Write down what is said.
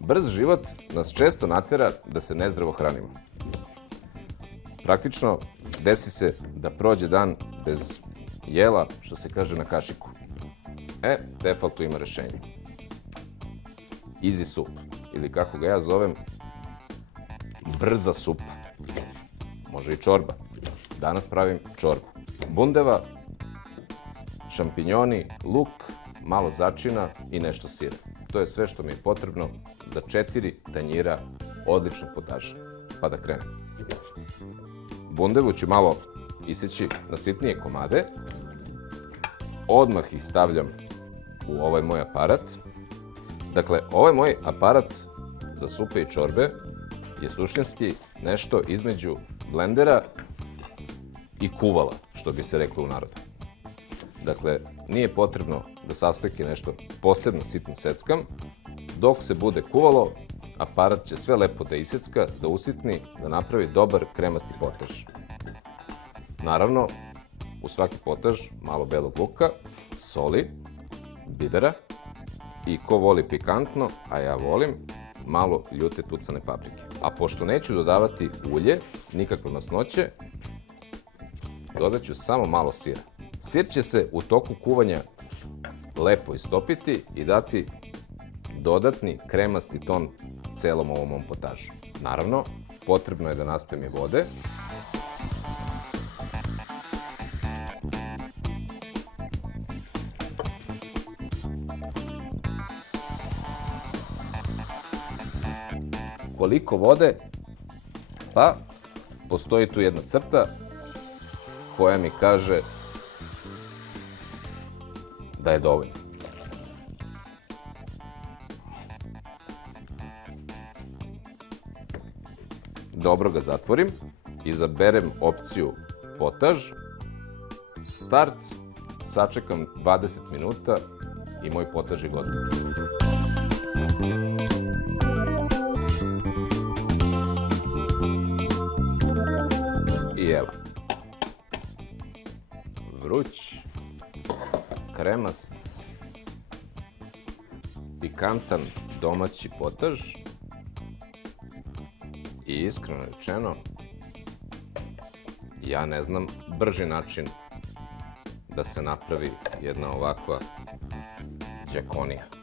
Brz život nas često natera da se nezdravo hranimo. Praktično, desi se da prođe dan bez jela, što se kaže, na kašiku. Tefal tu ima rešenje. Easy soup, ili kako ga ja zovem, brza supa. Može i čorba. Danas pravim čorbu. Bundeva, šampinjoni, luk, malo začina i nešto sira. To je sve što mi je potrebno za 4 tanjira odličnog potaža. Pa da krenem. Bundevu ću malo iseći na sitnije komade. Odmah ih stavljam u ovaj moj aparat. Dakle, ovaj moj aparat za supe i čorbe je suštinski nešto između blendera i kuvala, što bi se reklo u narodu. Dakle, nije potrebno da sastojke nešto posebno sitno seckam. Dok se bude kuvalo, aparat će sve lepo da isecka, da usitni, da napravi dobar kremasti potaž. Naravno, u svaki potaž malo belog luka, soli, bibera i ko voli pikantno, a ja volim, malo ljute tucane paprike. A pošto neću dodavati ulje, nikakve masnoće, dodat ću samo malo sira. Sir će se u toku kuvanja lepo istopiti i dati dodatni kremasti ton celom ovom mom potažu. Naravno, potrebno je da naspem i vode. Koliko vode? Pa, postoji tu jedna crta koja mi kaže da je dovoljno. Dobro ga zatvorim, izaberem opciju potaž, start, sačekam 20 minuta i moj potaž je gotov. I evo, vruć, kremast, pikantan domaći potaž i iskreno rečeno, ja ne znam brži način da se napravi jedna ovakva đakonija.